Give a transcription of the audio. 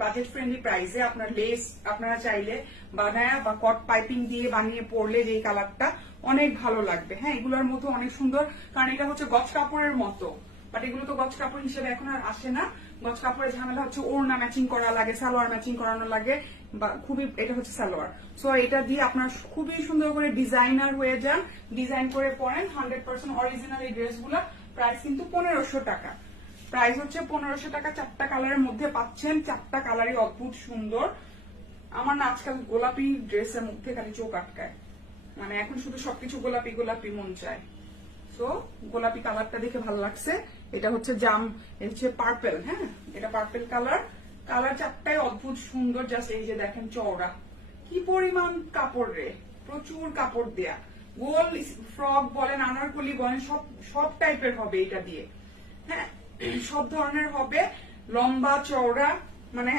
Budget friendly প্রাইসে আপনার less আপনারা চাইলে বানায় বা কট পাইপিং দিয়ে বানিয়ে পরলে যে কালারটা অনেক ভালো লাগবে। হ্যাঁ, এগুলোর মতো অনেক সুন্দর, কারণ এটা হচ্ছে গজ কাপড়ের মতো, বাট এগুলো তো গজ কাপড় হিসেবে এখন আর আসে না। গজ কাপড়ের ঝামেলা হচ্ছে ওড়না ম্যাচিং করা লাগে, সালোয়ার ম্যাচিং করানো লাগে, বা খুবই এটা হচ্ছে সালোয়ার। সো এটা দিয়ে আপনার খুবই সুন্দর করে ডিজাইনার হয়ে যান, ডিজাইন করে পরেন। 100% অরিজিনাল এই ড্রেসগুলো। প্রাইস কিন্তু 1500 টাকা। প্রাইস হচ্ছে 1500 টাকা। 4টা কালারের মধ্যে পাচ্ছেন, 4টা কালারই অদ্ভুত সুন্দর। আমার না আজকাল গোলাপি ড্রেসের মধ্যে খালি চোখ আটকায়, মানে এখন শুধু সবকিছু গোলাপি গোলাপি মন চায়। সো গোলাপি কালারটা দেখে ভালো লাগছে। এটা হচ্ছে এটা হচ্ছে পার্পেল। হ্যাঁ, এটা পার্পেল কালার। কালার 4টাই অদ্ভুত সুন্দর। জাস্ট এই যে দেখেন চওড়া, কি পরিমাণ কাপড় রে, প্রচুর কাপড় দেয়া। গোল ফ্রক বলেন, আনারকলি বলেন, সব টাইপের হবে এটা দিয়ে। হ্যাঁ, সব ধরনের হবে, লম্বা চওড়া।